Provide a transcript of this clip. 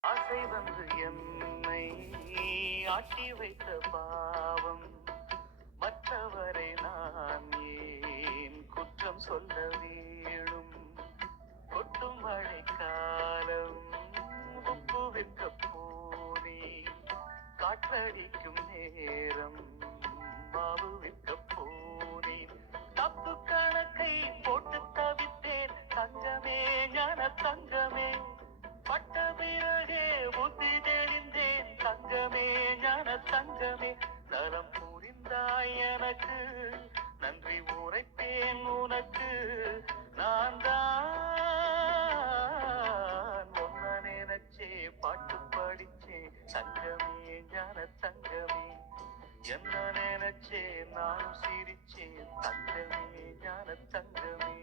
ஆசை வந்து என்னை ஆட்டி வைத்த பாவம் மற்றவரை நான் ஏன் குற்றம் சொல்ல வேணும். கொட்டும் மழைக்காலம் உப்பு விற்க போனே, காற்றடிக்கும் நேரம் மாவு விற்க போனேன். தப்பு கணக்கை போட்டு தவித்தேன் தங்கமே, ஞான தங்கமே. பட்ட பிறகே புத்தி தெளிந்தேன் தங்கமே, ஞான தங்கமே. நலம் புரிந்தாய் எனக்கு, நன்றி உரைப்பேன் உனக்கு. நான் தான் ஒன்ன நினைச்சே பாட்டு படிச்சேன் தங்கமே, ஞான தங்கமே. என்ன நினைச்சே நானும் சிரிச்சேன் தங்கமே, ஞான தங்கமே.